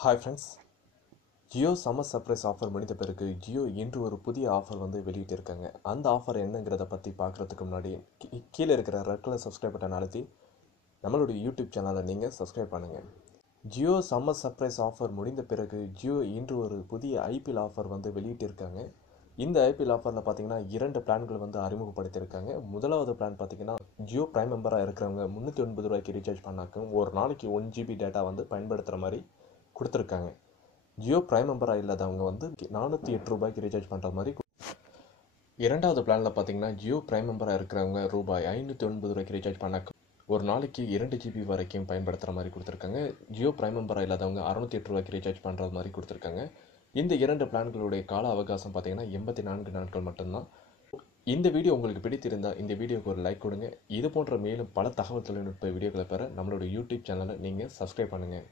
Hi friends, Jio summer surprise offer முடிந்த பிறகு ஜியோ இன்று ஒரு புதிய ஆஃபர் வெளியிட்டிருக்காங்க. அந்த ஆஃபர் என்னங்கிறத பற்றி பார்க்குறதுக்கு முன்னாடி கீழே இருக்கிற ரெட் கலர் சப்ஸ்கிரைப் பட்டன் அழுத்தி நம்மளுடைய யூடியூப் சேனலை நீங்கள் சப்ஸ்கிரைப் பண்ணுங்கள். ஜியோ சம்மர் சர்ப்ரைஸ் ஆஃபர் முடிந்த பிறகு ஜியோ இன்று ஒரு புதிய ஐபிஎல் ஆஃபர் வெளியிட்டிருக்காங்க. இந்த ஐபிஎல் ஆஃபரில் பார்த்தீங்கன்னா 2 பிளான்கள் அறிமுகப்படுத்தியிருக்காங்க. முதலாவது பிளான் பார்த்தீங்கன்னா ஜியோ பிரைம் மெம்பராக இருக்கிறவங்க 309 ரூபாய்க்கு ரீசார்ஜ் பண்ணாக்கும் ஒரு நாளைக்கு 1 GB டேட்டா பயன்படுத்துகிற மாதிரி கொடுத்துருக்காங்க. ஜியோ பிரைம் மெம்பராக இல்லாதவங்க 408 ரூபாய்க்கு ரீசார்ஜ் பண்ணுற மாதிரி. இரண்டாவது பிளானில் பார்த்தீங்கன்னா ஜியோ பிரைம் மெம்பராக இருக்கிறவங்க ரூபாய் 509 ரூபாய்க்கு ரீசார்ஜ் பண்ணாக்க ஒரு நாளைக்கு 2 GB வரைக்கும் பயன்படுத்துகிற மாதிரி கொடுத்துருக்காங்க. ஜியோ பிரைம் மெம்பராக இல்லாதவங்க 608 ரூபாய்க்கு ரீசார்ஜ் பண்ணுற மாதிரி கொடுத்துருக்காங்க. இந்த 2 பிளான்களுடைய கால அவகாசம் பார்த்தீங்கன்னா 84 நாட்கள் மட்டும்தான். இந்த வீடியோ உங்களுக்கு பிடித்திருந்தால் இந்த வீடியோக்கு ஒரு லைக் கொடுங்க. இது போன்ற மேலும் பல தகவல் தொழில்நுட்ப வீடியோக்களை பெற நம்மளோட யூடியூப் சேனலை நீங்கள் சப்ஸ்கிரைப் பண்ணுங்கள்.